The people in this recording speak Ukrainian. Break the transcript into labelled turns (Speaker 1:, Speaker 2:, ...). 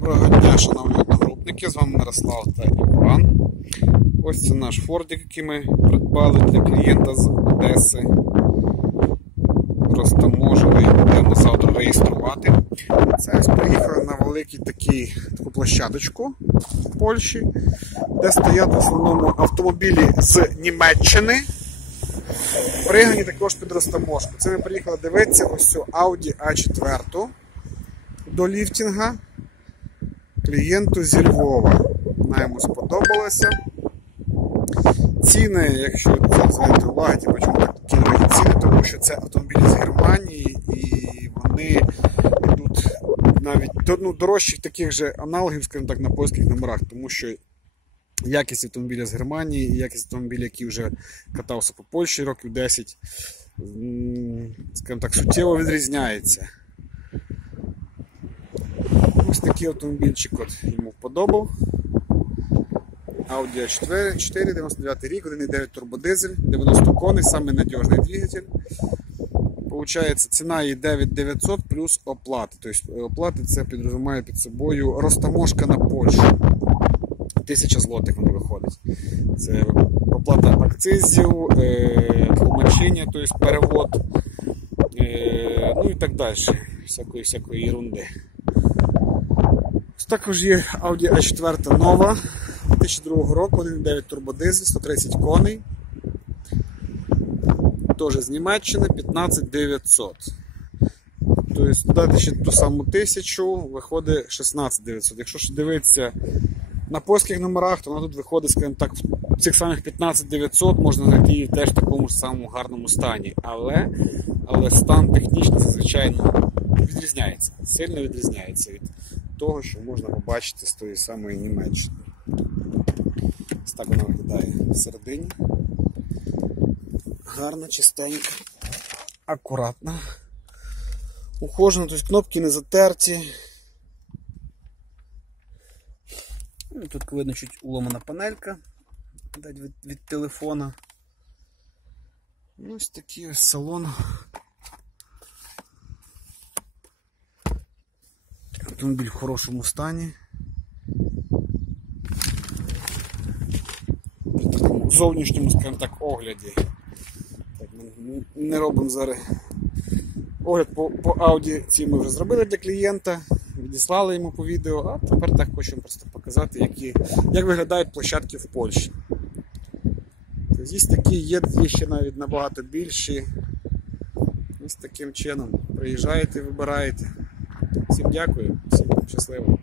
Speaker 1: Доброго дня, шановні одногрупники, з вами Мирослав та Іван. Ось це наш фордик, який ми придбали для клієнта з Одеси. Розтаможили, будемо завтра реєструвати. Це приїхали на великий такий, таку площадочку в Польщі, де стоять в основному автомобілі з Німеччини. Пригані також під розтаможку. Це ми приїхали дивитися ось цю Audi A4 до ліфтінга клієнту зі Львова. Вона йому сподобалася. Ціни, якщо ви звернете увагу, типу, чому такі дорогі ціни, тому що це автомобілі з Германії і вони йдуть навіть ну, дорожчих таких же аналогів, скажімо так, на польських номерах, тому що якість автомобіля з Германії і якість автомобіля, який вже катався по Польщі років 10, скажімо так, суттєво відрізняється. Ось такий автомобільчик от йому вподобав. Audi A4, 4, 99 рік, 1,9 турбодизель, 90 коней, самий надіжний двигатель. Получається, ціна її 9900 плюс оплати. Тобто оплати це підрозуміє під собою розтаможка на Польщу. 1000 злотих воно виходить. Це оплата акцизів, тлумачення, тобто перевод, ну і так далі. Всякої всякої ерунди. Також є Audi A4 нова 2002 року, 1.9 турбодизель, 130 коней. Теж з Німеччини 15900. Тобто додати ще ту саму тисячу, виходить 16900. Якщо ж дивитися на польських номерах, то вона тут виходить, скажімо так, в цих самих 15900 можна знайти її теж в такому ж самому гарному стані. Але але стан технічний зазвичай ну, відрізняється, сильно відрізняється від того, що можна побачити з тої самої Німеччини. Ось так вона виглядає всередині. Гарна, чистенька, акуратна. Ухожена, тобто кнопки не затерті. Тут видно чуть уломана панелька від, телефона. Ось такий ось салон. Автомобіль в хорошому стані. При такому зовнішньому, скажімо так, огляді. Так, Ми не робимо зараз огляд по по Audi ці ми вже зробили для клієнта, відіслали йому по відео, а тепер так хочемо просто показати, які, як виглядають площадки в Польщі. Тобто такі, є, є ще навіть набагато більші. Ось таким чином приїжджаєте, вибираєте. Всім дякую, всім щасливо.